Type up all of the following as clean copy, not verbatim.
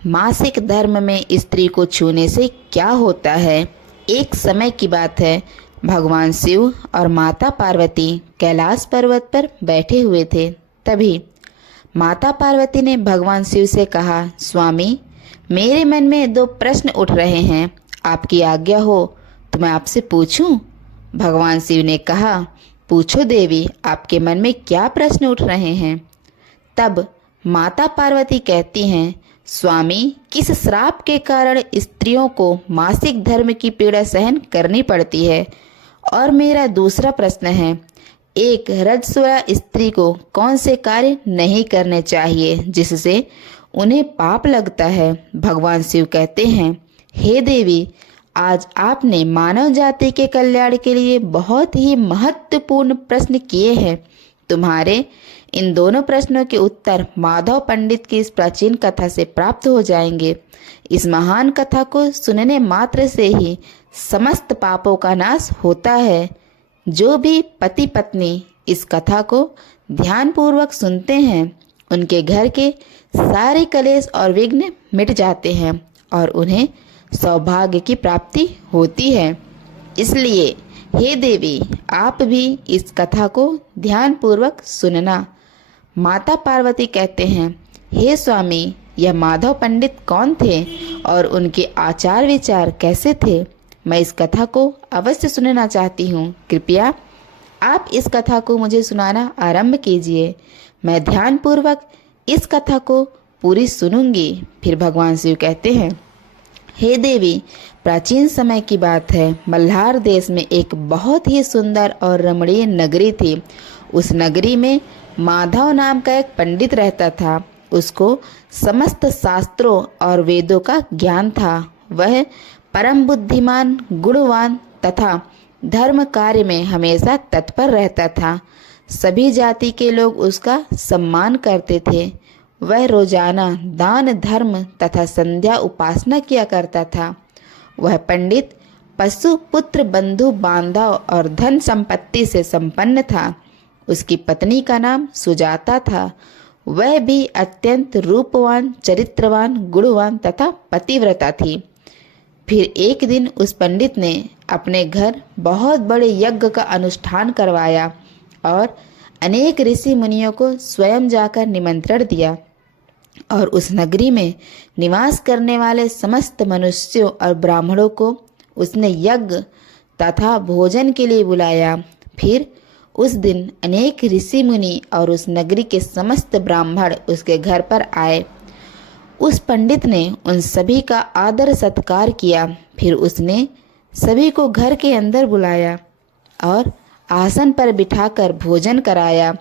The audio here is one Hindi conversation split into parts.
मासिक धर्म में स्त्री को छूने से क्या होता है। एक समय की बात है, भगवान शिव और माता पार्वती कैलाश पर्वत पर बैठे हुए थे। तभी माता पार्वती ने भगवान शिव से कहा, स्वामी, मेरे मन में दो प्रश्न उठ रहे हैं, आपकी आज्ञा हो तो मैं आपसे पूछूं। भगवान शिव ने कहा, पूछो देवी, आपके मन में क्या प्रश्न उठ रहे हैं। तब माता पार्वती कहती हैं, स्वामी, किस श्राप के कारण स्त्रियों को मासिक धर्म की पीड़ा सहन करनी पड़ती है। और मेरा दूसरा प्रश्न है, एक रजस्वला स्त्री को कौन से कार्य नहीं करने चाहिए जिससे उन्हें पाप लगता है। भगवान शिव कहते हैं, हे देवी, आज आपने मानव जाति के कल्याण के लिए बहुत ही महत्वपूर्ण प्रश्न किए हैं। तुम्हारे इन दोनों प्रश्नों के उत्तर माधव पंडित की इस प्राचीन कथा से प्राप्त हो जाएंगे। इस महान कथा को सुनने मात्र से ही समस्त पापों का नाश होता है। जो भी पति पत्नी इस कथा को ध्यानपूर्वक सुनते हैं, उनके घर के सारे कलेश और विघ्न मिट जाते हैं और उन्हें सौभाग्य की प्राप्ति होती है। इसलिए हे देवी, आप भी इस कथा को ध्यानपूर्वक सुनना। माता पार्वती कहते हैं, हे स्वामी, यह माधव पंडित कौन थे और उनके आचार विचार कैसे थे। मैं इस कथा को अवश्य सुनना चाहती हूँ। कृपया आप इस कथा को मुझे सुनाना आरंभ कीजिए। मैं ध्यानपूर्वक इस कथा को पूरी सुनूंगी। फिर भगवान शिव कहते हैं, हे देवी, प्राचीन समय की बात है, मल्हार देश में एक बहुत ही सुंदर और रमणीय नगरी थी। उस नगरी में माधव नाम का एक पंडित रहता था। उसको समस्त शास्त्रों और वेदों का ज्ञान था। वह परम बुद्धिमान, गुणवान तथा धर्म कार्य में हमेशा तत्पर रहता था। सभी जाति के लोग उसका सम्मान करते थे। वह रोजाना दान धर्म तथा संध्या उपासना किया करता था। वह पंडित पशु पुत्र बंधु बांधव और धन संपत्ति से संपन्न था। उसकी पत्नी का नाम सुजाता था। वह भी अत्यंत रूपवान, चरित्रवान, गुणवान तथा पतिव्रता थी। फिर एक दिन उस पंडित ने अपने घर बहुत बड़े यज्ञ का अनुष्ठान करवाया और अनेक ऋषि मुनियों को स्वयं जाकर निमंत्रण दिया और उस नगरी में निवास करने वाले समस्त मनुष्यों और ब्राह्मणों को उसने यज्ञ तथा भोजन के लिए बुलाया। फिर उस दिन अनेक ऋषि मुनि और उस नगरी के समस्त ब्राह्मण उसके घर पर आए। उस पंडित ने उन सभी का आदर सत्कार किया। फिर उसने सभी को घर के अंदर बुलाया और आसन पर बिठाकर भोजन कराया।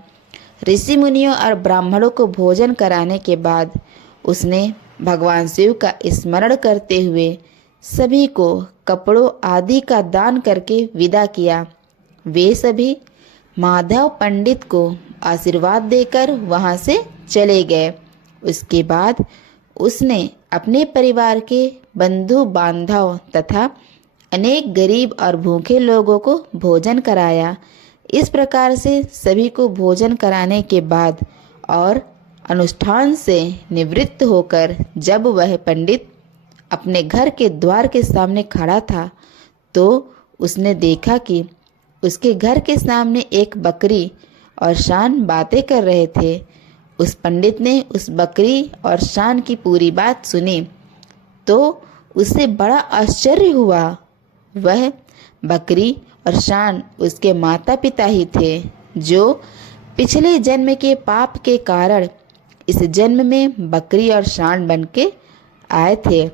ऋषि मुनियों और ब्राह्मणों को भोजन कराने के बाद उसने भगवान शिव का स्मरण करते हुए सभी को कपड़ों आदि का दान करके विदा किया। वे सभी माधव पंडित को आशीर्वाद देकर वहां से चले गए। उसके बाद उसने अपने परिवार के बंधु बांधव तथा अनेक गरीब और भूखे लोगों को भोजन कराया। इस प्रकार से सभी को भोजन कराने के बाद और अनुष्ठान से निवृत्त होकर जब वह पंडित अपने घर के द्वार के सामने खड़ा था, तो उसने देखा कि उसके घर के सामने एक बकरी और शान बातें कर रहे थे। उस पंडित ने उस बकरी और शान की पूरी बात सुनी तो उसे बड़ा आश्चर्य हुआ। वह बकरी और शान उसके माता पिता ही थे, जो पिछले जन्म के पाप के कारण इस जन्म में बकरी और शान बन के आए थे।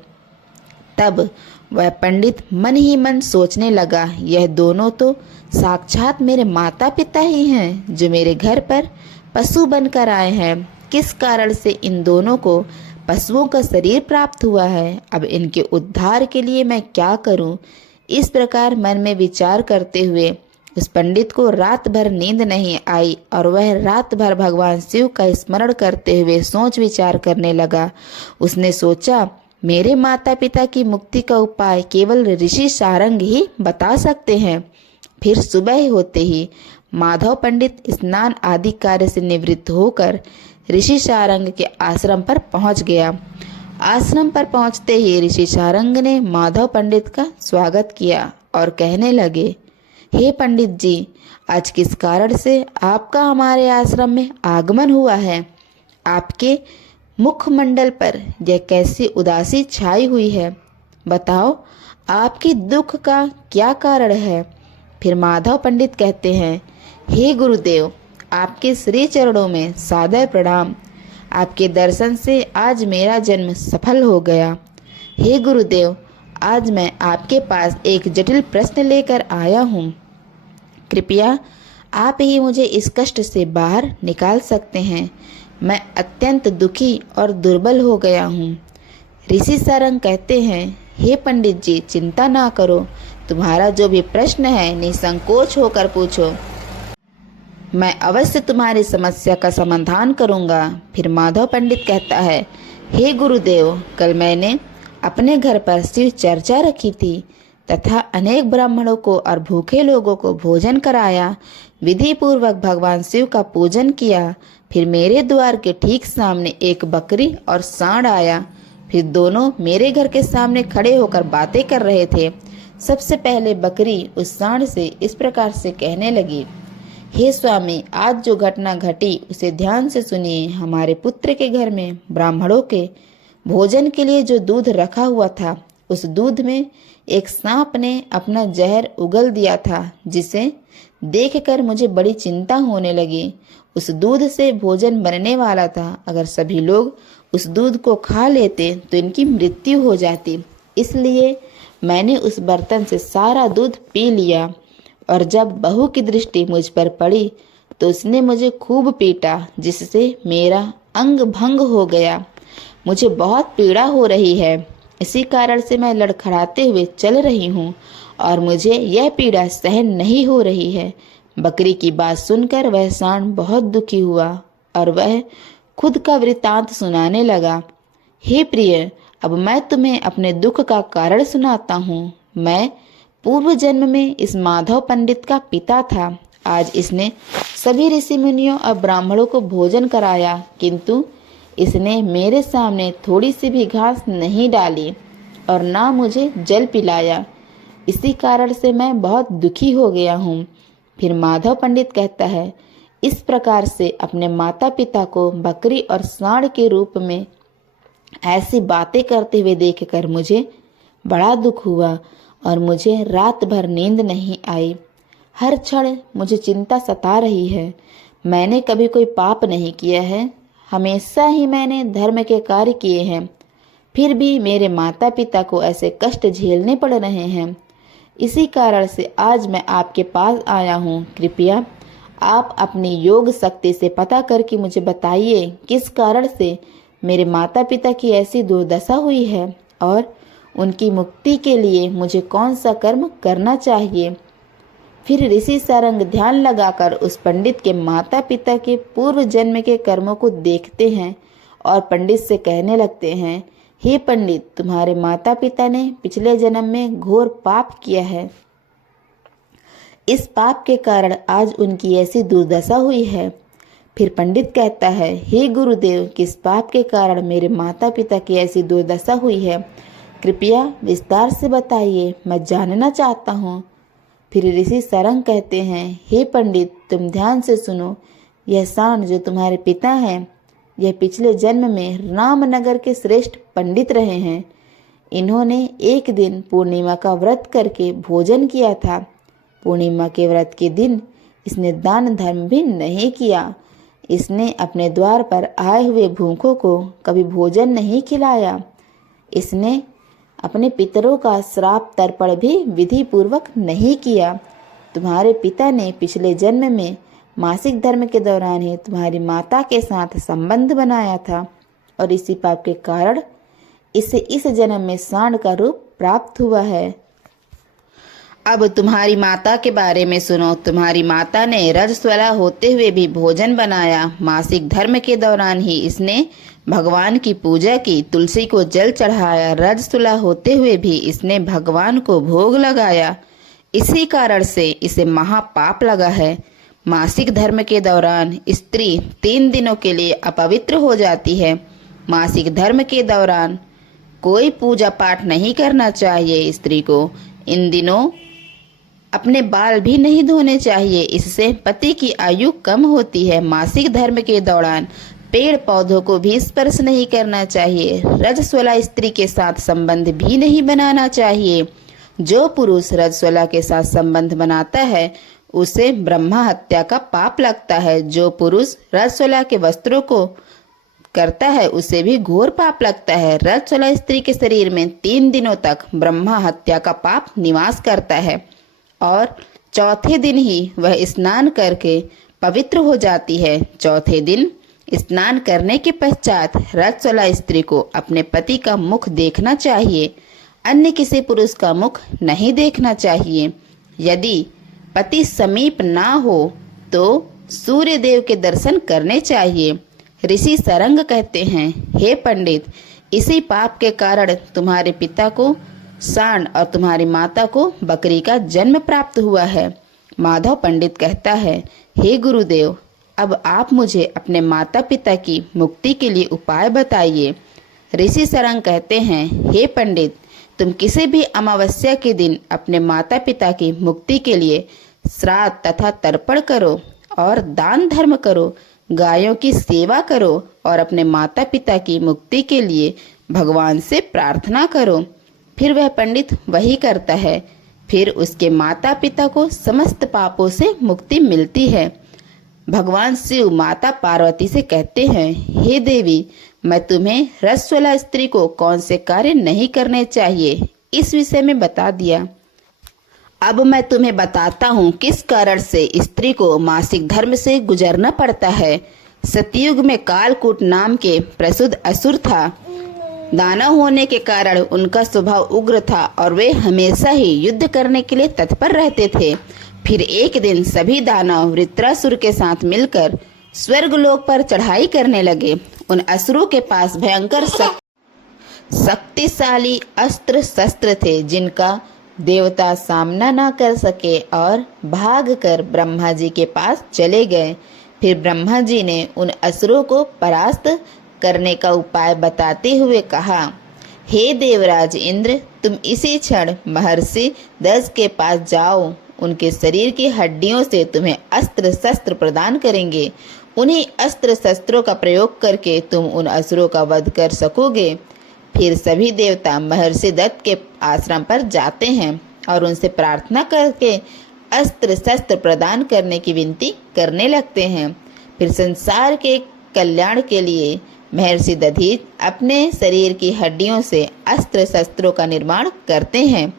तब वह पंडित मन ही मन सोचने लगा, यह दोनों तो साक्षात मेरे माता पिता ही हैं, जो मेरे घर पर पशु बनकर आए हैं। किस कारण से इन दोनों को पशुओं का शरीर प्राप्त हुआ है। अब इनके उद्धार के लिए मैं क्या करूं। इस प्रकार मन में विचार करते हुए उस पंडित को रात भर नींद नहीं आई और वह रात भर भगवान शिव का स्मरण करते हुए सोच विचार करने लगा। उसने सोचा, मेरे माता पिता की मुक्ति का उपाय केवल ऋषि सारंग ही बता सकते हैं। फिर सुबह होते ही माधव पंडित स्नान आदि कार्य से निवृत्त होकर ऋषि सारंग के आश्रम पर पहुंच गया। आश्रम पर पहुंचते ही ऋषि सारंग ने माधव पंडित का स्वागत किया और कहने लगे, हे पंडित जी, आज किस कारण से आपका हमारे आश्रम में आगमन हुआ है? आपके मुखमंडल पर यह कैसी उदासी छाई हुई है? बताओ, आपके दुख का क्या कारण है? फिर माधव पंडित कहते हैं, हे गुरुदेव, आपके श्री चरणों में सादर प्रणाम। आपके दर्शन से आज मेरा जन्म सफल हो गया। हे गुरुदेव, आज मैं आपके पास एक जटिल प्रश्न लेकर आया हूँ। कृपया आप ही मुझे इस कष्ट से बाहर निकाल सकते हैं। मैं अत्यंत दुखी और दुर्बल हो गया हूँ। ऋषि सारंग कहते हैं, हे पंडित जी, चिंता ना करो। तुम्हारा जो भी प्रश्न है निसंकोच होकर पूछो। मैं अवश्य तुम्हारी समस्या का समाधान करूंगा। फिर माधव पंडित कहता है, हे गुरुदेव, कल मैंने अपने घर पर शिव चर्चा रखी थी तथा अनेक ब्राह्मणों को और भूखे लोगों को भोजन कराया। विधि पूर्वक भगवान शिव का पूजन किया। फिर मेरे द्वार के ठीक सामने एक बकरी और सांड आया। फिर दोनों मेरे घर के सामने खड़े होकर बातें कर रहे थे। सबसे पहले बकरी उस सांड से इस प्रकार से कहने लगी, हे स्वामी, आज जो घटना घटी उसे ध्यान से सुनिए। हमारे पुत्र के घर में ब्राह्मणों के भोजन के लिए जो दूध रखा हुआ था, उस दूध में एक सांप ने अपना जहर उगल दिया था, जिसे देखकर मुझे बड़ी चिंता होने लगी। उस दूध से भोजन बनने वाला था। अगर सभी लोग उस दूध को खा लेते तो इनकी मृत्यु हो जाती। इसलिए मैंने उस बर्तन से सारा दूध पी लिया और जब बहू की दृष्टि मुझ पर पड़ी तो उसने मुझे खूब पीटा, जिससे मेरा अंग भंग हो गया। मुझे बहुत पीड़ा हो रही है। इसी कारण से मैं लड़खड़ाते हुए चल रही हूँ और मुझे यह पीड़ा सहन नहीं हो रही है। बकरी की बात सुनकर वह सांड बहुत दुखी हुआ और वह खुद का वृतांत सुनाने लगा। हे प्रिय, अब मैं तुम्हें अपने दुख का कारण सुनाता हूँ। मैं पूर्व जन्म में इस माधव पंडित का पिता था। आज इसने सभी ऋषि मुनियों और ब्राह्मणों को भोजन कराया, किंतु इसने मेरे सामने थोड़ी सी भी घास नहीं डाली और ना मुझे जल पिलाया। इसी कारण से मैं बहुत दुखी हो गया हूँ। फिर माधव पंडित कहता है, इस प्रकार से अपने माता पिता को बकरी और सांड के रूप में ऐसी बातें करते हुए देखकर मुझे बड़ा दुख हुआ और मुझे रात भर नींद नहीं आई। हर क्षण मुझे चिंता सता रही है। मैंने कभी कोई पाप नहीं किया है। हमेशा ही मैंने धर्म के कार्य किए हैं। फिर भी मेरे माता पिता को ऐसे कष्ट झेलने पड़ रहे हैं। इसी कारण से आज मैं आपके पास आया हूँ। कृपया आप अपनी योग शक्ति से पता करके मुझे बताइए, किस कारण से मेरे माता पिता की ऐसी दुर्दशा हुई है और उनकी मुक्ति के लिए मुझे कौन सा कर्म करना चाहिए। फिर ऋषि सारंग ध्यान लगाकर उस पंडित के माता पिता के पूर्व जन्म के कर्मों को देखते हैं और पंडित से कहने लगते हैं, हे पंडित, तुम्हारे माता पिता ने पिछले जन्म में घोर पाप किया है। इस पाप के कारण आज उनकी ऐसी दुर्दशा हुई है। फिर पंडित कहता है, हे गुरुदेव, किस पाप के कारण मेरे माता पिता की ऐसी दुर्दशा हुई है? कृपया विस्तार से बताइए, मैं जानना चाहता हूँ। फिर ऋषि सारंग कहते हैं, हे पंडित, तुम ध्यान से सुनो। यह सांड जो तुम्हारे पिता हैं, यह पिछले जन्म में रामनगर के श्रेष्ठ पंडित रहे हैं। इन्होंने एक दिन पूर्णिमा का व्रत करके भोजन किया था। पूर्णिमा के व्रत के दिन इसने दान धर्म भी नहीं किया। इसने अपने द्वार पर आए हुए भूखों को कभी भोजन नहीं खिलाया। इसने अपने पितरों का श्राप तर्पण भी विधि पूर्वक नहीं किया। तुम्हारे पिता ने पिछले जन्म में मासिक धर्म के दौरान ही तुम्हारी माता के साथ संबंध बनाया था और इसी पाप के कारण इसे इस जन्म में सांड का रूप प्राप्त हुआ है। अब तुम्हारी माता के बारे में सुनो। तुम्हारी माता ने रजस्वला होते हुए भी भोजन बनाया। मासिक धर्म के दौरान ही इसने भगवान की पूजा की, तुलसी को जल चढ़ाया। रजस्वला होते हुए भी इसने भगवान को भोग लगाया। इसी कारण से इसे महापाप लगा है। मासिक धर्म के दौरान स्त्री 3 दिनों के लिए अपवित्र हो जाती है। मासिक धर्म के दौरान कोई पूजा पाठ नहीं करना चाहिए स्त्री को। इन दिनों अपने बाल भी नहीं धोने चाहिए, इससे पति की आयु कम होती है। मासिक धर्म के दौरान पेड़ पौधों को भी स्पर्श नहीं करना चाहिए। रजस्वला स्त्री के साथ संबंध भी नहीं बनाना चाहिए। जो पुरुष रजस्वला के साथ संबंध बनाता है उसे ब्रह्मा हत्या का पाप लगता है। जो पुरुष रजस्वला के वस्त्रों को करता है उसे भी घोर पाप लगता है। रजस्वला स्त्री के शरीर में 3 दिनों तक ब्रह्मा हत्या का पाप निवास करता है और चौथे दिन ही वह स्नान करके पवित्र हो जाती है। चौथे दिन स्नान करने के पश्चात रजस्वला स्त्री को अपने पति का मुख देखना चाहिए, अन्य किसी पुरुष का मुख नहीं देखना चाहिए। यदि पति समीप ना हो तो सूर्य देव के दर्शन करने चाहिए। ऋषि सरंग कहते हैं, हे पंडित, इसी पाप के कारण तुम्हारे पिता को सांड और तुम्हारी माता को बकरी का जन्म प्राप्त हुआ है। माधव पंडित कहता है, हे गुरुदेव, अब आप मुझे अपने माता पिता की मुक्ति के लिए उपाय बताइए। ऋषि सरंग कहते हैं, हे पंडित, तुम किसी भी अमावस्या के दिन अपने माता पिता की मुक्ति के लिए श्राद्ध तथा तर्पण करो और दान धर्म करो, गायों की सेवा करो और अपने माता पिता की मुक्ति के लिए भगवान से प्रार्थना करो। फिर वह पंडित वही करता है। फिर उसके माता पिता को समस्त पापों से मुक्ति मिलती है। भगवान शिव माता पार्वती से कहते हैं, हे देवी, मैं तुम्हें रजस्वला स्त्री को कौन से कार्य नहीं करने चाहिए इस विषय में बता दिया। अब मैं तुम्हें बताता हूँ किस कारण से स्त्री को मासिक धर्म से गुजरना पड़ता है। सतयुग में कालकूट नाम के प्रसिद्ध असुर था। दानव होने के कारण उनका स्वभाव उग्र था और वे हमेशा ही युद्ध करने के लिए तत्पर रहते थे। फिर एक दिन सभी दानव वृत्रासुर के साथ मिलकर स्वर्गलोक पर चढ़ाई करने लगे। उन असुरों के पास भयंकर शक्तिशाली अस्त्र शस्त्र थे जिनका देवता सामना न कर सके और भागकर ब्रह्मा जी के पास चले गए। फिर ब्रह्मा जी ने उन असुरों को परास्त करने का उपाय बताते हुए कहा, हे देवराज इंद्र, तुम इसी क्षण महर्षि दस के पास जाओ। उनके शरीर की हड्डियों से तुम्हें अस्त्र शस्त्र प्रदान करेंगे। उन्हीं अस्त्र शस्त्रों का प्रयोग करके तुम उन असुरों का वध कर सकोगे। फिर सभी देवता महर्षि दत्त के आश्रम पर जाते हैं और उनसे प्रार्थना करके अस्त्र शस्त्र प्रदान करने की विनती करने लगते हैं। फिर संसार के कल्याण के लिए महर्षि दधीच अपने शरीर की हड्डियों से अस्त्र शस्त्रों का निर्माण करते हैं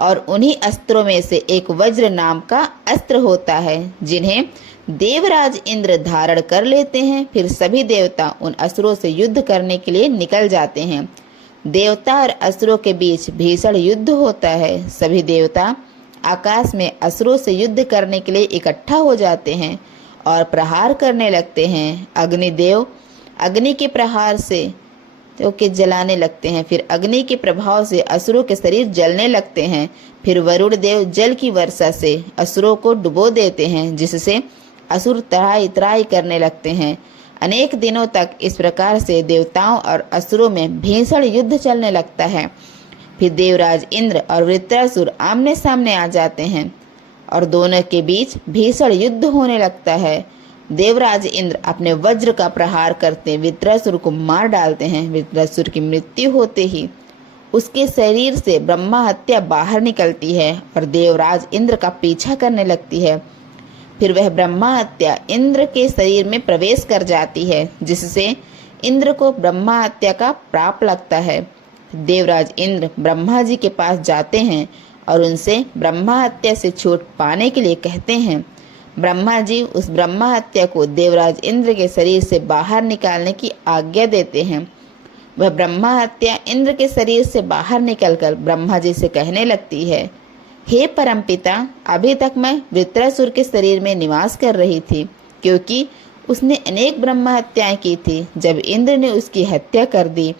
और उन्हीं अस्त्रों में से एक वज्र नाम का अस्त्र होता है जिन्हें देवराज इंद्र धारण कर लेते हैं। फिर सभी देवता उन असुरों से युद्ध करने के लिए निकल जाते हैं। देवता और असुरों के बीच भीषण युद्ध होता है। सभी देवता आकाश में असुरों से युद्ध करने के लिए इकट्ठा हो जाते हैं और प्रहार करने लगते हैं। अग्निदेव अग्नि के प्रहार से के जलाने लगते हैं। फिर अग्नि के प्रभाव से असुरों के शरीर जलने लगते हैं। फिर वरुण देव जल की वर्षा से असुरों को डुबो देते हैं जिससे असुर त्राही त्राही करने लगते हैं। अनेक दिनों तक इस प्रकार से देवताओं और असुरों में भीषण युद्ध चलने लगता है। फिर देवराज इंद्र और वृत्रासुर आमने सामने आ जाते हैं और दोनों के बीच भीषण युद्ध होने लगता है। देवराज इंद्र अपने वज्र का प्रहार करते वृत्रासुर को मार डालते हैं। वृत्रासुर की मृत्यु होते ही उसके शरीर से ब्रह्मा हत्या बाहर निकलती है और देवराज इंद्र का पीछा करने लगती है। फिर वह ब्रह्मा हत्या इंद्र के शरीर में प्रवेश कर जाती है जिससे इंद्र को ब्रह्मा हत्या का प्राप लगता है। देवराज इंद्र ब्रह्मा जी के पास जाते हैं और उनसे ब्रह्मा हत्या से छूट पाने के लिए कहते हैं। ब्रह्मा जी उस ब्रह्मा हत्या को देवराज इंद्र के शरीर से बाहर निकालने की आज्ञा देते हैं। वह ब्रह्मा हत्या इंद्र के शरीर से बाहर निकलकर ब्रह्मा जी से कहने लगती है, हे परमपिता, अभी तक मैं वृत्रासुर के शरीर में निवास कर रही थी क्योंकि उसने अनेक ब्रह्मा हत्याएं की थी। जब इंद्र ने उसकी हत्या कर दी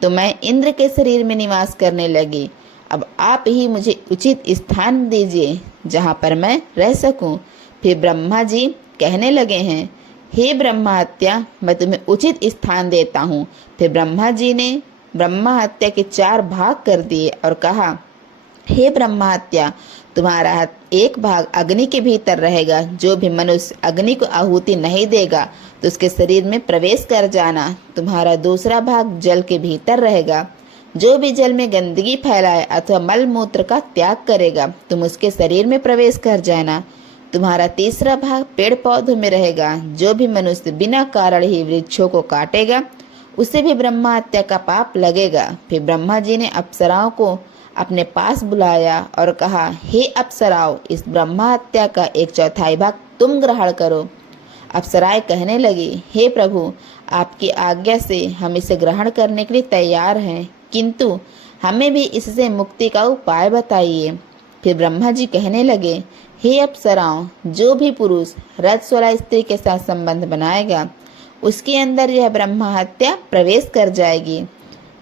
तो मैं इंद्र के शरीर में निवास करने लगी। अब आप ही मुझे उचित स्थान दीजिए जहाँ पर मैं रह सकूं। फिर ब्रह्मा जी कहने लगे हैं, हे ब्रह्मा हत्या, मैं तुम्हें उचित स्थान देता हूँ। फिर ब्रह्मा जी ने ब्रह्मा हत्या के 4 भाग कर दिए और कहा, हे ब्रह्मा हत्या, तुम्हारा एक भाग अग्नि के भीतर रहेगा। जो भी मनुष्य अग्नि को आहुति नहीं देगा तो उसके शरीर में प्रवेश कर जाना। तुम्हारा दूसरा भाग जल के भीतर रहेगा। जो भी जल में गंदगी फैलाए अथवा मल मूत्र का त्याग करेगा तुम उसके शरीर में प्रवेश कर जाना। तुम्हारा तीसरा भाग पेड़ पौधों में रहेगा। जो भी मनुष्य बिना कारण ही वृक्षों को काटेगा उसे भी ब्रह्मा हत्या का पाप लगेगा। फिर ब्रह्मा जी ने अप्सराओं को अपने पास बुलाया और कहा, हे अप्सराओं, इस ब्रह्मा हत्या का 1/4 भाग तुम ग्रहण करो। अप्सराएं कहने लगी, हे प्रभु, आपकी आज्ञा से हम इसे ग्रहण करने के लिए तैयार हैं, किंतु हमें भी इससे मुक्ति का उपाय बताइए। फिर ब्रह्मा जी कहने लगे, हे अप्सराओं, जो भी पुरुष रजस्वला स्त्री के साथ संबंध बनाएगा उसके अंदर यह ब्रह्मा हत्या प्रवेश कर जाएगी।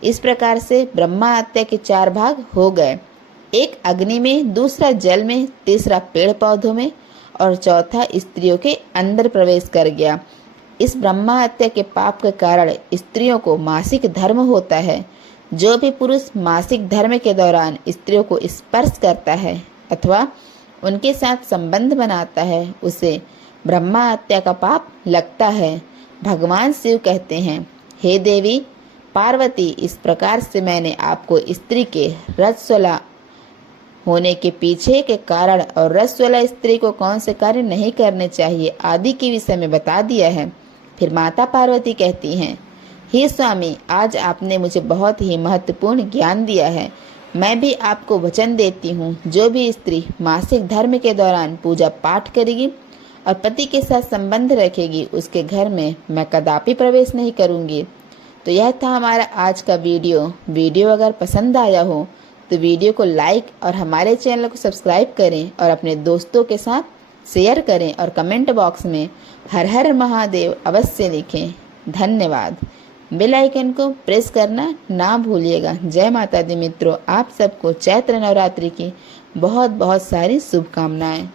इस प्रकार से ब्रह्मा हत्या के 4 भाग हो गए। एक अग्नि में, दूसरा जल में, तीसरा पेड़ पौधों में और चौथा स्त्रियों के अंदर प्रवेश कर गया। इस ब्रह्मा हत्या के पाप के कारण स्त्रियों को मासिक धर्म होता है। जो भी पुरुष मासिक धर्म के दौरान स्त्रियों को स्पर्श करता है अथवा उनके साथ संबंध बनाता है उसे ब्रह्मा हत्या का पाप लगता है। भगवान शिव कहते हैं, हे देवी पार्वती, इस प्रकार से मैंने आपको स्त्री के रजस्वला होने के पीछे के कारण और रजस्वला स्त्री को कौन से कार्य नहीं करने चाहिए आदि के विषय में बता दिया है। फिर माता पार्वती कहती हैं, हे स्वामी, आज आपने मुझे बहुत ही महत्वपूर्ण ज्ञान दिया है। मैं भी आपको वचन देती हूँ, जो भी स्त्री मासिक धर्म के दौरान पूजा पाठ करेगी और पति के साथ संबंध रखेगी उसके घर में मैं कदापि प्रवेश नहीं करूँगी। तो यह था हमारा आज का वीडियो अगर पसंद आया हो तो वीडियो को लाइक और हमारे चैनल को सब्सक्राइब करें और अपने दोस्तों के साथ शेयर करें और कमेंट बॉक्स में हर हर महादेव अवश्य लिखें। धन्यवाद। बेल आइकन को प्रेस करना ना भूलिएगा। जय माता दी मित्रों, आप सबको चैत्र नवरात्रि की बहुत बहुत सारी शुभकामनाएं।